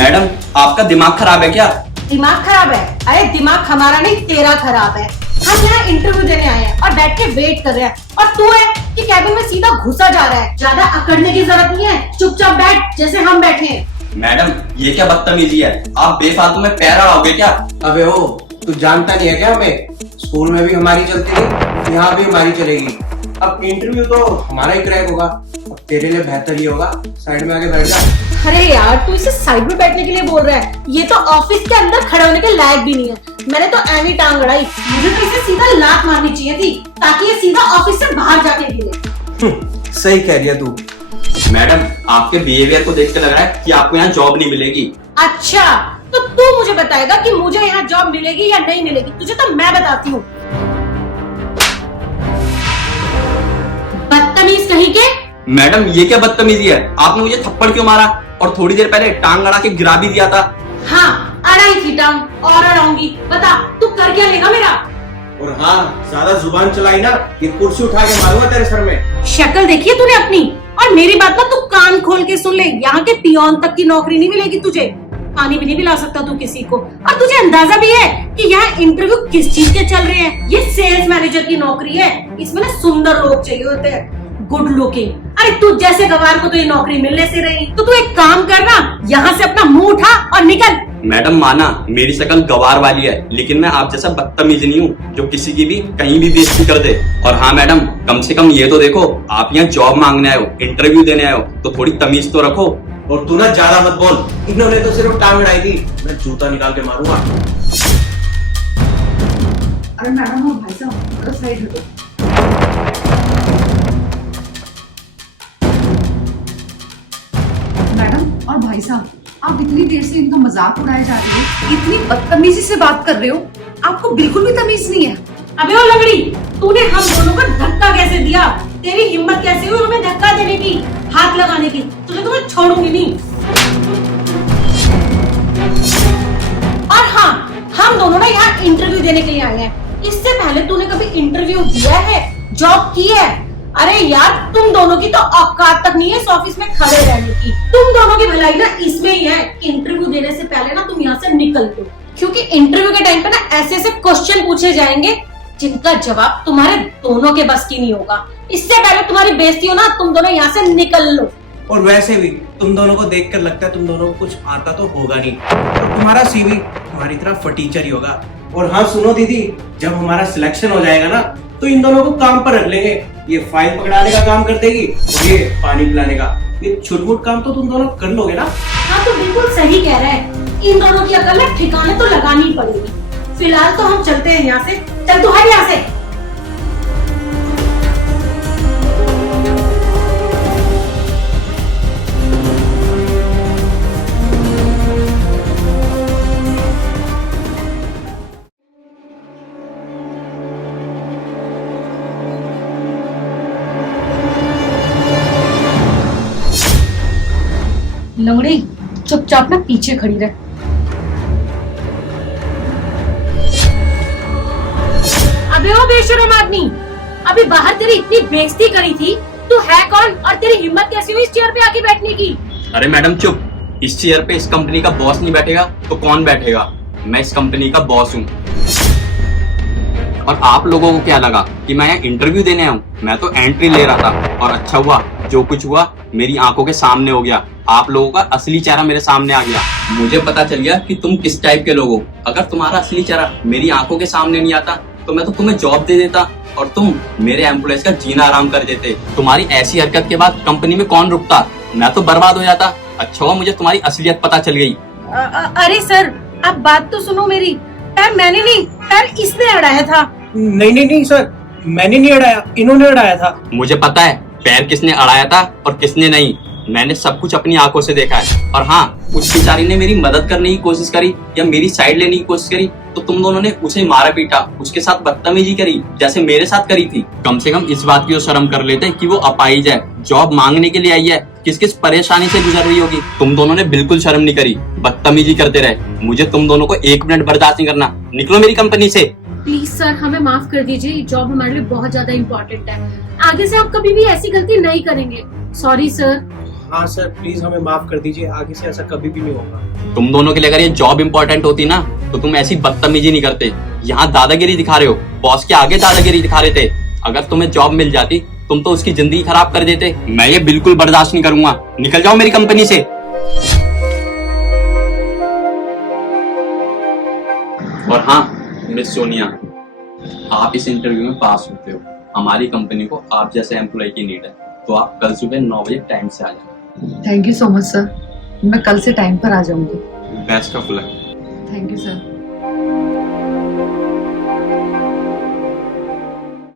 Madam आपका दिमाग खराब है क्या? दिमाग खराब है? अरे दिमाग हमारा नहीं तेरा खराब है। हम यहाँ इंटरव्यू देने आए हैं और बैठ के वेट कर रहे हैं और तू है कि कैबिन में सीधा घुसा जा रहा है। ज्यादा अकड़ने की जरूरत नहीं है, चुपचाप बैठ जैसे हम बैठे हैं। मैडम ये क्या बदतमीजी है, आप बेफालतू में पैर अड़ाओगे क्या? अबे ओ, तू जानता नहीं है क्या हमें? स्कूल में भी हमारी चलती थी, यहाँ भी हमारी चलेगी। अब इंटरव्यू तो हमारा ही क्रैक होगा, अब तेरे लिए बेहतर ही होगा साइड में आके बैठ जा। अरे यार तू इसे साइड में बैठने के लिए बोल रहा है, ये तो ऑफिस के अंदर खड़े होने के लायक भी नहीं है। मैंने तो एवी टांग अड़ाई, मुझे तो इसे सीधा लात मारनी चाहिए थी ताकि ये सीधा ऑफिस से बाहर जाके गिरे। सही कह रही है तू। मैडम आपके बिहेवियर को देख के लग रहा है कि आपको यहाँ जॉब नहीं मिलेगी। अच्छा तो तू मुझे बताएगा कि मुझे यहाँ जॉब मिलेगी या नहीं मिलेगी? तुझे तो मैं बताती हूँ। बदतमीज कहीं के। मैडम ये क्या बदतमीजी है, आपने मुझे थप्पड़ क्यों मारा और थोड़ी देर पहले टांग अड़ा के गिरा भी दिया था। हाँ अड़ाई थी टांग और अड़ाऊंगी। बता तू कर क्या लेगा मेरा? और हाँ, ज्यादा जुबान चलाई ना, ये कुर्सी उठा के मारूंगा तेरे सर में। शक्ल देखी है तूने अपनी? और मेरी बात ना तू कान खोल के सुन ले, यहाँ के पियोन तक की नौकरी नहीं मिलेगी तुझे। पानी भी नहीं पिला सकता तू किसी को। और तुझे अंदाजा भी है कि यहाँ इंटरव्यू किस चीज के चल रहे हैं? ये सेल्स मैनेजर की नौकरी है, इसमें ना सुंदर लोग चाहिए होते हैं, गुड लुकिंग। अरे तू जैसे गवार को तो ये नौकरी मिलने से रही, तो तू एक काम करना, यहाँ से अपना मुंह उठा और निकल। मैडम माना मेरी शक्ल गवार वाली है, लेकिन मैं आप जैसा बदतमीज नहीं हूँ जो किसी की भी कहीं भी बेइज्जती कर दे। और हाँ मैडम, कम से कम ये तो देखो, आप यहाँ जॉब मांगने आए हो, इंटरव्यू देने आए हो, तो थोड़ी तमीज तो रखो। और तू ना ज्यादा मत बोल, इन्होंने तो सिर्फ टांग अड़ाई थी, मैं जूता निकाल के मारूंगा। अरे मैडम हो भाई साहब, थोड़ा साइड हटो। मैडम और भाई साहब, आप इतनी देर से इनका मजाक उड़ाए जा रहे हो, इतनी बदतमीजी से बात कर रहे हो, आपको बिल्कुल भी तमीज नहीं है। अबे ओ लंगड़ी, तूने हम दोनों को धक्का कैसे दिया? तेरी हिम्मत कैसे हुई हमें धक्का देने की, हाथ लगाने की? तुझे तो मैं छोड़ूंगी नहीं। और हाँ, हम दोनों ना यहाँ इंटरव्यू देने के लिए आए हैं। इससे पहले तूने कभी इंटरव्यू दिया है, जॉब की है? अरे यार तुम दोनों की तो औकात तक नहीं है इस ऑफिस में खड़े रहने की। तुम दोनों की भलाई ना इसमें ही है कि इंटरव्यू देने से पहले ना तुम यहाँ से निकल दो, क्योंकि इंटरव्यू के टाइम पे ना ऐसे ऐसे क्वेश्चन पूछे जाएंगे जिनका जवाब तुम्हारे दोनों के बस की नहीं होगा। इससे पहले तुम्हारी बेइज्जती हो ना, तुम दोनों यहाँ से निकल लो। और वैसे भी तुम दोनों को देखकर लगता है तुम दोनों को कुछ आता तो होगा नहीं, और तुम्हारा सीवी हमारी तरह फटीचर ही होगा। और हाँ सुनो दीदी, जब हमारा सिलेक्शन हो जाएगा ना, तो इन दोनों को काम पर रख लेंगे। ये फाइल पकड़ाने का काम कर देगी और ये पानी पिलाने का। ये छोट-मोट काम तो तुम दोनों कर लोगे ना? हाँ तो बिल्कुल सही कह रहा है, इन दोनों की अकल ना ठिकाने तो लगानी ही पड़ेगी। फिलहाल तो हम चलते हैं यहाँ से। चल तू हट यहाँ से। लंगड़ी चुपचाप ना पीछे खड़ी रह। अबे ओ बेशरम आदमी, अभी बाहर तेरी इतनी बेइज्जती करी थी, तू है कौन और तेरी हिम्मत कैसी हुई इस चेयर पे आके बैठने की? अरे मैडम चुप, इस चेयर पे इस कंपनी का बॉस नहीं बैठेगा तो कौन बैठेगा? मैं इस कंपनी का बॉस हूँ। और आप लोगों को क्या लगा कि मैं यहाँ इंटरव्यू देने आऊँ? मैं तो एंट्री ले रहा था, और अच्छा हुआ जो कुछ हुआ मेरी आंखों के सामने हो गया। आप लोगों का असली चेहरा मेरे सामने आ गया, मुझे पता चल गया कि तुम किस टाइप के लोग हो। अगर तुम्हारा असली चेहरा मेरी आंखों के सामने नहीं आता तो मैं तो तुम्हें जॉब दे देता और तुम मेरे एम्प्लॉयज का जीना आराम कर देते। तुम्हारी ऐसी हरकत के बाद कंपनी में कौन रुकता? मैं तो बर्बाद हो जाता। अच्छा हुआ मुझे तुम्हारी असलियत पता चल गई। अरे सर आप बात तो सुनो मेरी। पैर मैंने नहीं, पैर इसने अड़ाया था। नहीं सर, मैंने नहीं अड़ाया, इन्होंने अड़ाया था। मुझे पता है पैर किसने अड़ाया था और किसने नहीं, मैंने सब कुछ अपनी आंखों से देखा है। और हाँ, उस बेचारी ने मेरी मदद करने की कोशिश करी या मेरी साइड लेने की कोशिश करी तो तुम दोनों ने उसे मारा पीटा, उसके साथ बदतमीजी करी जैसे मेरे साथ करी थी। कम से कम इस बात की तो शर्म कर लेते कि वो अपाहिज है, जॉब मांगने के लिए आई है, किस किस परेशानी से गुजर रही होगी। तुम दोनों ने बिल्कुल शर्म नहीं करी, बदतमीजी करते रहे। मुझे तुम दोनों को 1 मिनट बर्दाश्त नहीं करना, निकलो मेरी कंपनी से। प्लीज सर हमें माफ कर दीजिए, जॉब हमारे लिए बहुत ज्यादा इम्पोर्टेंट है। आगे से हम कभी भी ऐसी गलती नहीं करेंगे। Sorry sir. हाँ सर, प्लीज हमें माफ कर दीजिए, आगे से ऐसा कभी भी नहीं होगा। तुम दोनों के लिए अगर ये जॉब इंपॉर्टेंट होती ना तो तुम ऐसी बदतमीजी नहीं करते। यहाँ दादागिरी दिखा रहे हो, बॉस के आगे दादागिरी दिखा रहे थे। अगर तुम्हें जॉब मिल जाती तुम तो उसकी जिंदगी खराब कर देते। मैं ये बिल्कुल बर्दाश्त नहीं करूंगा, निकल जाओ मेरी कंपनी से। और हाँ मिस सोनिया, आप इस इंटरव्यू में पास होते हो, हमारी कंपनी को आप जैसे एम्प्लॉय की नीड है, तो आप कल सुबह 9 बजे टाइम से आ जाना। Thank you so much sir, मैं कल से टाइम पर आ जाऊंगी। Best of luck. Thank you sir.